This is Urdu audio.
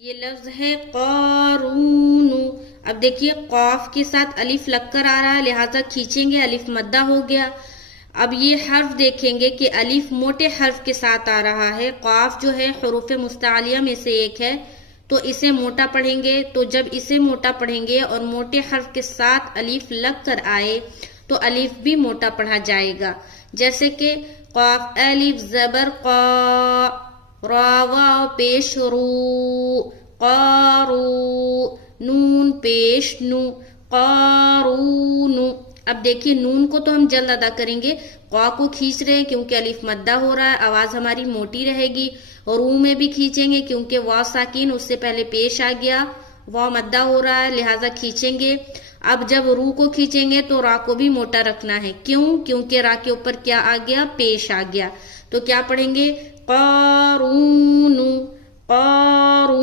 یہ لفظ ہے قارون. اب دیکھیے قاف کے ساتھ الف لگ کر آ رہا ہے، لہٰذا کھینچیں گے، الف مدہ ہو گیا. اب یہ حرف دیکھیں گے کہ الف موٹے حرف کے ساتھ آ رہا ہے. قاف جو ہے حروف مستعلیہ میں سے ایک ہے، تو اسے موٹا پڑھیں گے. تو جب اسے موٹا پڑھیں گے اور موٹے حرف کے ساتھ الف لگ کر آئے تو الف بھی موٹا پڑھا جائے گا. جیسے کہ قاف الف زبر قا، را واو پیش رو، قارو، نون پیش نو، قارون. اب دیکھیے نون کو تو ہم جلد ادا کریں گے، قا کو کھینچ رہے ہیں کیونکہ الف مدہ ہو رہا ہے، آواز ہماری موٹی رہے گی. اور رو میں بھی کھینچیں گے کیونکہ واو ساکن اس سے پہلے پیش آ گیا، واو مدہ ہو رہا ہے لہٰذا کھینچیں گے. اب جب رو کو کھینچیں گے تو را کو بھی موٹا رکھنا ہے. کیوں؟ کیونکہ را کے اوپر کیا آ گیا؟ پیش آ گیا. تو کیا پڑھیں گے؟ قارون، قارون.